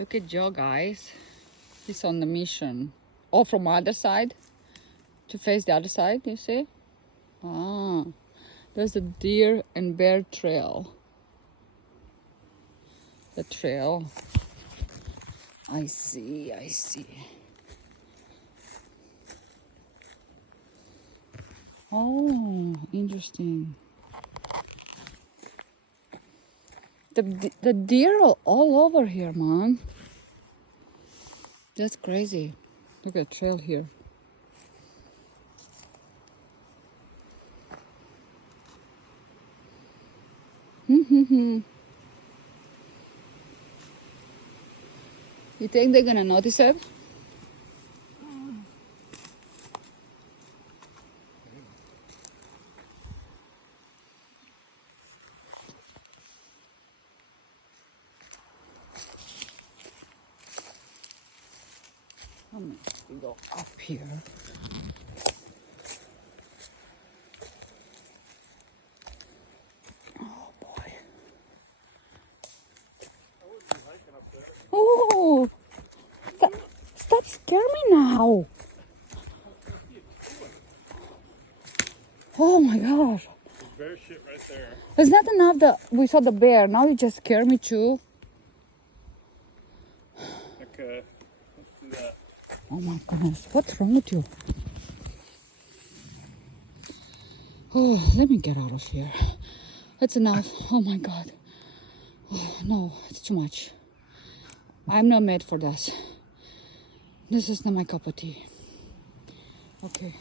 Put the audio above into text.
Look at Joe, guys. He's on the mission. Oh, from other side? To face the other side, you see? Ah, there's a deer and bear trail. The trail. I see, I see. Oh, interesting. The deer are all over here, man. That's crazy. Look at the trail here. You think they're gonna notice it? We go up here. Oh boy. Oh, stop scaring me now. Oh my gosh. Bear shit right there. It's not enough that we saw the bear. Now you just scare me too. Okay, let's do that. Oh my goodness. What's wrong with you? Oh, let me get out of here. That's enough. Oh my God. Oh, no, it's too much. I'm not made for this. This is not my cup of tea. Okay.